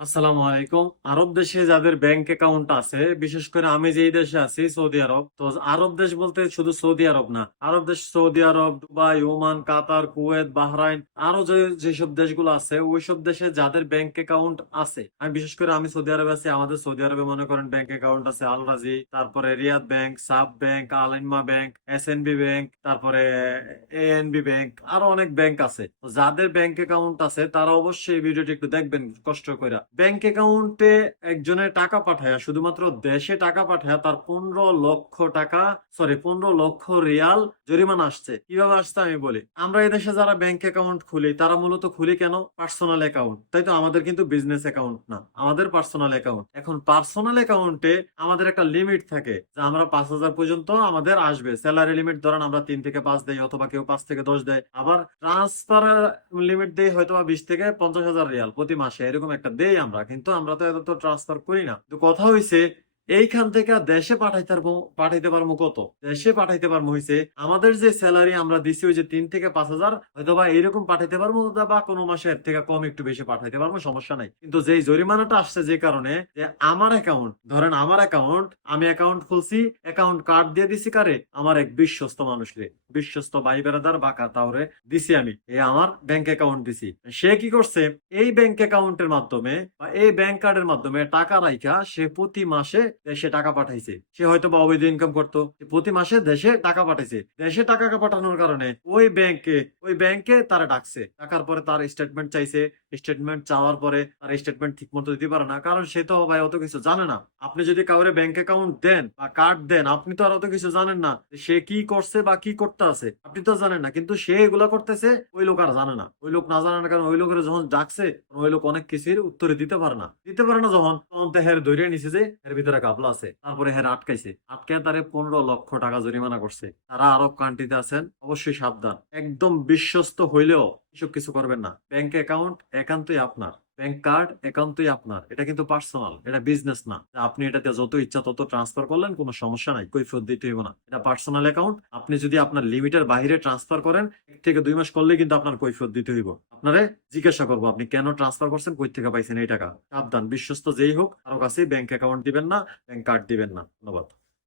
আসসালামু আলাইকুম। আরব দেশে যাদের ব্যাংক অ্যাকাউন্ট আছে, বিশেষ করে আমি যেই দেশে আছি সৌদি আরব, তো আরব দেশ বলতে শুধু সৌদি আরব না, আরব দেশ সৌদি আরব, দুবাই, ওমান, কাতার, কুয়েত, বাহরাইন, আরো যেসব দেশগুলো আছে ওইসব দেশে যাদের ব্যাংক অ্যাকাউন্ট আছে, আমি বিশেষ করে আমি সৌদি আরবে আছি। আমাদের সৌদি আরবে মনে করেন ব্যাংক অ্যাকাউন্ট আছে আল রাজি, তারপরে রিয়াদ ব্যাংক, সাব ব্যাংক, আল ইনমা ব্যাংক, এসএনবি ব্যাংক, তারপরে এএনবি ব্যাংক, আরো অনেক ব্যাংক আছে। তো যাদের ব্যাংক অ্যাকাউন্ট আছে তারা অবশ্যই এই ভিডিওটি একটু দেখবেন কষ্ট করে। ব্যাংক অ্যাকাউন্টে একজনের টাকা পাঠায়, শুধুমাত্র দেশে টাকা পাঠায়, তার 15 লক্ষ টাকা, সরি 15 লক্ষ রিয়াল জরিমানা আসছে। কিভাবে আসছে আমি বলি। আমরা এই দেশে যারা ব্যাংক অ্যাকাউন্ট খুলি তারা মূলত খুলি কেন? পার্সোনাল অ্যাকাউন্ট, তাই তো? আমাদের কিন্তু বিজনেস অ্যাকাউন্ট না, আমাদের পার্সোনাল অ্যাকাউন্ট। এখন পার্সোনাল অ্যাকাউন্টে আমাদের একটা লিমিট থাকে যে আমরা 5,000 পর্যন্ত আমাদের আসবে স্যালারি লিমিট। ধরেন আমরা 3 থেকে 5 দেই, অথবা কেউ 5 থেকে 10 দেয়। আবার ট্রান্সফার লিমিট দেই হয়তো 20 থেকে 50,000 রিয়াল প্রতি মাসে, এরকম একটা দেই আমরা। কিন্তু আমরা তো এত তো ট্রান্সফার করি না। তো কথা হইছে এইখান থেকে দেশে পাঠাইতে পারবো কত? দেশে পাঠাইতে পারবো হইছে আমাদের যে স্যালারি আমরা দিছি ওই যে 3 থেকে 5,000, হয়তো বা এইরকম পাঠাইতে পারবো, বা কোনো মাসে এর থেকে কম একটু বেশি পাঠাইতে পারবো, সমস্যা নাই। কিন্তু যেই জরিমানাটা আসছে যে কারণে, যে আমার অ্যাকাউন্ট, ধরেন আমার অ্যাকাউন্ট, আমি অ্যাকাউন্ট খুলছি, অ্যাকাউন্ট কার্ড দিয়ে দিছি কারে? আমার এক বিশ্বস্ত মানুষকে, বিশ্বস্ত ভাই বেড়াদার বা তাওরে দিছি আমি, আমার ব্যাংক অ্যাকাউন্ট দিছি। সে কি করছে? এই ব্যাংক অ্যাকাউন্টের মাধ্যমে বা এই ব্যাংক কার্ডের মাধ্যমে টাকা রাইখা সে প্রতি মাসে দেশে টাকা পাঠাইছে। সে হয়তো বা অবৈধ ইনকাম করতো, প্রতি মাসে দেশে টাকা পাঠাইছে। দেশে টাকা পাঠানোর কারণে ওই ব্যাংকে তারা ডাকছে, ডাকার পরে তার স্টেটমেন্ট চাইছে। স্টেটমেন্ট চাওয়ার পরে তার স্টেটমেন্ট ঠিক মতো দিতে পারে না, কারণ সে তো ভাই অত কিছু জানে না। আপনি যদি কাউরে ব্যাংক অ্যাকাউন্ট দেন বা কার্ড দেন, আপনি তো আর অত কিছু জানেন না সে কি করছে বা কি করতে আছে, আপনি তো জানেন না। কিন্তু সে এগুলা করতেছে, ওই লোক আর জানে না। ওই লোক না জানার কারণে ওই লোকের যখন ডাকছে, ওই লোক অনেক কিছুর উত্তরে দিতে পারে না যখন, তখন তো হের ধরে নিছে যে এর ভিতরে গাবলা আছে। তারপরে হের আটকাইছে, আটকে তারে 15 লক্ষ টাকা জরিমানা করছে। তারা আরব কান্ট্রিতে আছেন, অবশ্যই সাবধান। একদম বিশ্বস্ত হইলেও এসব কিছু করবেন না। ব্যাংক অ্যাকাউন্ট একান্তই আপনার, ব্যাংক কার্ড একান্তই আপনার। এটা কিন্তু পার্সোনাল, এটা বিজনেস না। আপনি এটাতে যত ইচ্ছা তত ট্রান্সফার করলেন, কোনো সমস্যা নাই, কৈফিয়ত দিতে হইব না। এটা পার্সোনাল অ্যাকাউন্ট। আপনি যদি আপনার লিমিটের বাইরে ট্রান্সফার করেন, 1 থেকে 2 মাস করলে কিন্তু আপনার কৈফিয়ত দিতে হইব। আপনারে জিজ্ঞাসা করবো আপনি কেন ট্রান্সফার করছেন, কই থেকে পাইছেন এই টাকা। সাবধান, বিশ্বস্ত যেই হোক কারো কাছে ব্যাংক অ্যাকাউন্ট দিবেন না, ব্যাংক কার্ড দিবেন না। ধন্যবাদ।